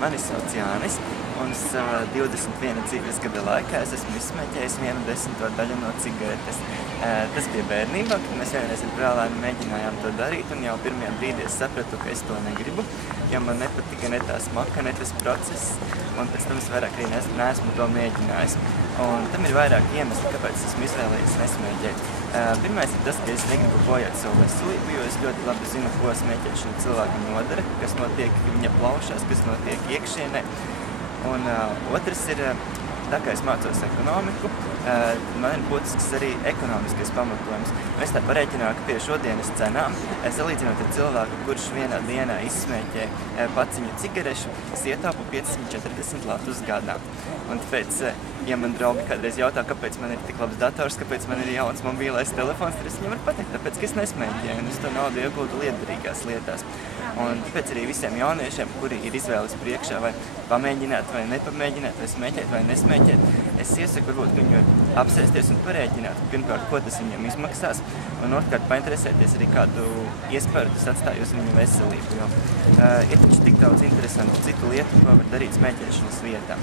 Mani sauc Jānis, un savā 21 dzīves gada laikā es esmu izsmēķējis 1/10 daļu no cigaretes. Tas bija bērnībā, kad mēs vienreiz ar brālēnu mēģinājām to darīt, un jau pirmajā brīdī es sapratu, ka es to negribu, jo man nepatika ne tā smaka, ne tas process, un pēc tam es vairāk arī neesmu to mēģinājis. Un tam ir vairāk iemesli, kāpēc esmu izvēlējies nesmēķēt. Pirmais ir tas, ka es negribu bojāt savu veselību, jo es ļoti labi zinu, ko smēķēšana cilvēkam nodara, kas notiek viņa plaušās, kas notiek iekšienē. Un otrs ir, tā kā es mācos ekonomiku, man ir būtisks arī ekonomiskais pamatojums. Es tā parēķināju, ka pie šodienas cenām, salīdzinot ar cilvēku, kurš vienā dienā izsmēķē paciņu cigarešu, es ietaupu 540 latus gadā. Un tāpēc, ja man draugi kādreiz jautā, kāpēc man ir tik labs dators, kāpēc man ir jauns mobilais telefons, tad es viņam varu pateikt, tāpēc, ka es nesmēķēju, un es to naudu iegūtu lietderīgās lietās. Un tāpēc arī visiem jauniešiem, kuri ir izvēles priekšā, vai pamēģināt, vai nepamēģināt, vai smēķēt, vai nesmēķēt, es iesaku varbūt viņu apsēsties un parēķināt, pirmkārt, ko tas viņam izmaksās, un otrkārt painteresēties arī kādu iespēju tas atstāj uz viņu veselību, jo ir taču tik daudz interesantu citu lietu, ko var darīt smēķēšanas vietā.